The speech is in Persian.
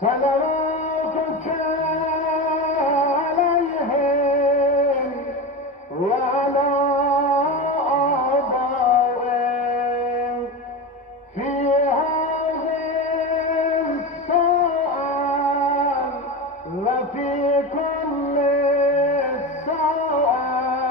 صلواتك عليهم وعلى آبائهم في هذه الساعة وفي كل ساعة